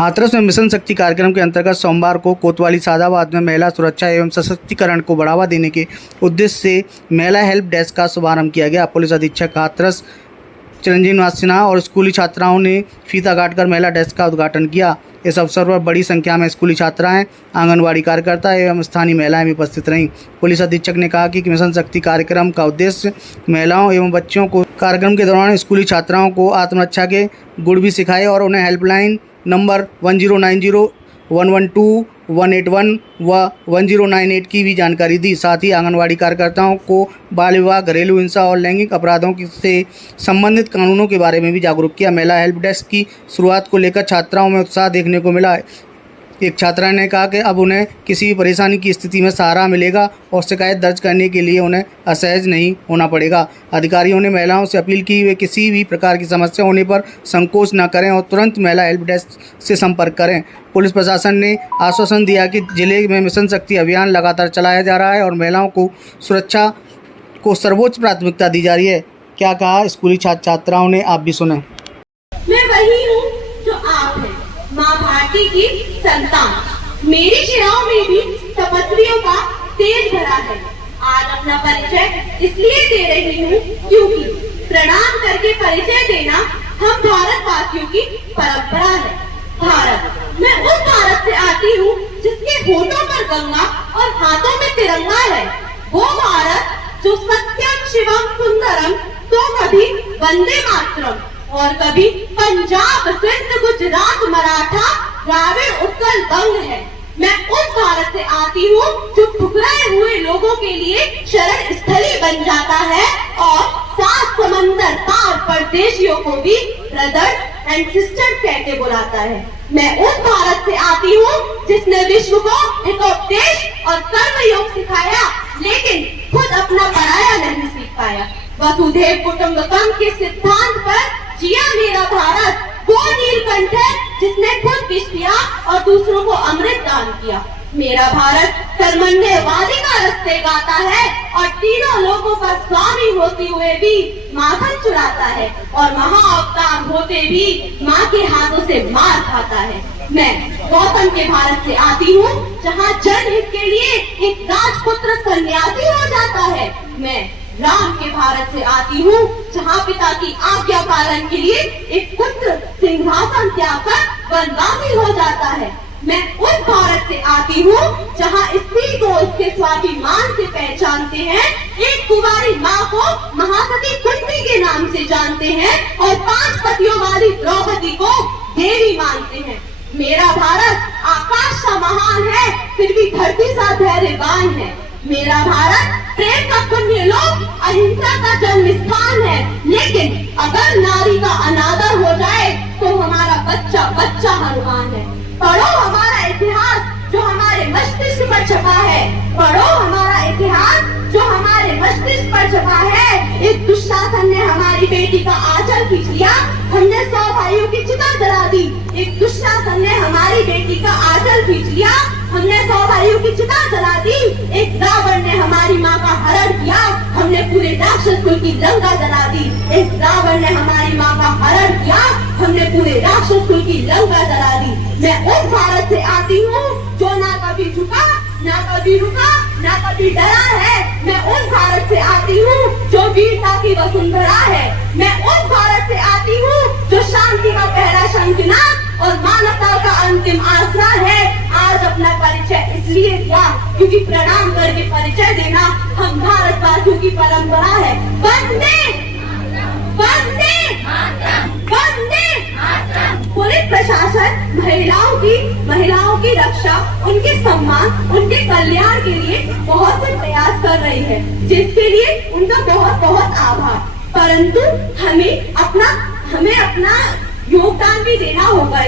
हाथरस में मिशन शक्ति कार्यक्रम के अंतर्गत सोमवार को कोतवाली सादाबाद में महिला सुरक्षा एवं सशक्तिकरण को बढ़ावा देने के उद्देश्य से महिला हेल्प डेस्क का शुभारंभ किया गया। पुलिस अधीक्षक हाथरस चिरंजीव नाथ सिन्हा और स्कूली छात्राओं ने फीता काटकर महिला डेस्क का उद्घाटन किया। इस अवसर पर बड़ी संख्या में स्कूली छात्राएं, आंगनबाड़ी कार्यकर्ता एवं स्थानीय महिलाएं भी उपस्थित रहीं। पुलिस अधीक्षक ने कहा कि मिशन शक्ति कार्यक्रम का उद्देश्य महिलाओं एवं बच्चों को कार्यक्रम के दौरान स्कूली छात्राओं को आत्मरक्षा के गुण भी सिखाए और उन्हें हेल्पलाइन नंबर 1090 112 181 व 1098 की भी जानकारी दी। साथ ही आंगनबाड़ी कार्यकर्ताओं को बाल विवाह, घरेलू हिंसा और लैंगिक अपराधों से संबंधित कानूनों के बारे में भी जागरूक किया। महिला हेल्प डेस्क की शुरुआत को लेकर छात्राओं में उत्साह देखने को मिला। एक छात्रा ने कहा कि अब उन्हें किसी भी परेशानी की स्थिति में सहारा मिलेगा और शिकायत दर्ज करने के लिए उन्हें असहज नहीं होना पड़ेगा। अधिकारियों ने महिलाओं से अपील की वे किसी भी प्रकार की समस्या होने पर संकोच न करें और तुरंत महिला हेल्प डेस्क से संपर्क करें। पुलिस प्रशासन ने आश्वासन दिया कि जिले में मिशन शक्ति अभियान लगातार चलाया जा रहा है और महिलाओं को सुरक्षा को सर्वोच्च प्राथमिकता दी जा रही है। क्या कहा स्कूली छात्राओं ने, आप भी सुने। मैं वही हूँ जो आप हैं, माँ भारती की संतान। मेरी शिराओं में भी तपस्वियों का तेज भरा है। आज अपना परिचय इसलिए दे रही हूँ क्योंकि प्रणाम करके परिचय देना हम भारतवासियों की परंपरा है। भारत, मैं उस भारत से आती हूँ जिसके होठों पर गंगा और हाथों में तिरंगा है। वो भारत जो सत्यम शिवम सुंदरम तो कभी वंदे मातरम और कभी पंजाब, सिंध, गुजरात, मराठा, द्राविड़, उत्कल, बंग है। मैं उस भारत से आती हूँ जो ठुकराए हुए लोगों के लिए शरण स्थली बन जाता है और 7 समंदर पार परदेशियों को भी ब्रदर्स एंड सिस्टर्स कहते बुलाता है। मैं उस भारत से आती हूँ जिसने विश्व को एक उपदेश और कर्म योग सिखाया, लेकिन खुद अपना पराया नहीं सीख पाया। वसुधैव कुटुंबकम के सिद्धांत पर जिया मेरा भारत वो नीलकंठ है जिसने खुद विष पिया और दूसरों को अमृत दान किया। मेरा भारत कर्मण्यवादी का रस्ते गाता है और तीनों लोगों का स्वामी होते हुए भी माखन चुराता है और महाअवतार होते भी माँ के हाथों से मार खाता है। मैं गौतम के भारत से आती हूँ जहाँ जनहित के लिए एक राजपुत्र सन्यासी हो जाता है। मैं राम के भारत से आती हूँ जहाँ पिता की आज्ञा पालन के लिए एक पुत्र सिंहासन त्याग कर वनवासी हो जाता है। मैं उस भारत से आती हूँ जहाँ स्त्री को उसके स्वाभिमान से पहचानते हैं, एक कुंवारी माँ को महासती कुंती के नाम से जानते हैं और 5 पतियों वाली द्रौपदी को देवी मानते हैं। मेरा भारत आकाश सा महान है फिर भी धरती सा धैर्यवान है। मेरा भारत प्रेम का पुण्य लोक, अहिंसा का जन्म स्थान है, लेकिन अगर नारी का अनादर हो जाए तो हमारा बच्चा बच्चा हनुमान है। पढ़ो हमारा इतिहास जो हमारे मस्तिष्क पर छपा है। पढ़ो हमारा इतिहास जो हमारे मस्तिष्क पर छपा है। एक दुशासन ने हमारी बेटी का आंचल खींच लिया, हमने 100 भाइयों की चिता जला दी। एक दुशासन ने हमारी बेटी का आंचल खींच लिया, हमने 100 भाइयों की चिता जला दी। एक रावण ने हमारी माँ का हरण किया, हमने पूरे राक्षस कुल की लंका जला दी। एक रावण ने हमारी माँ का हरण किया, हमने पूरे राक्षस कुल की लंका जला दी। मैं उस भारत से आती हूँ जो ना कभी झुका, ना कभी रुका, ना कभी डरा है। मैं उस भारत से आती हूँ जो वीरता की वसुंधरा है। मैं उस भारत से आती हूँ जो शांति का पहला शंखनाद और मानवता का अंतिम आसरा है। आज अपना परिचय इसलिए दिया क्योंकि प्रणाम करके परिचय देना हम भारतवासियों की परंपरा है। वंदे वंदे वंदे। पुलिस प्रशासन महिलाओं की रक्षा, उनके सम्मान, उनके कल्याण के लिए बहुत से प्रयास कर रही है, जिसके लिए उनका बहुत बहुत आभार। परंतु हमें अपना योगदान भी देना होगा।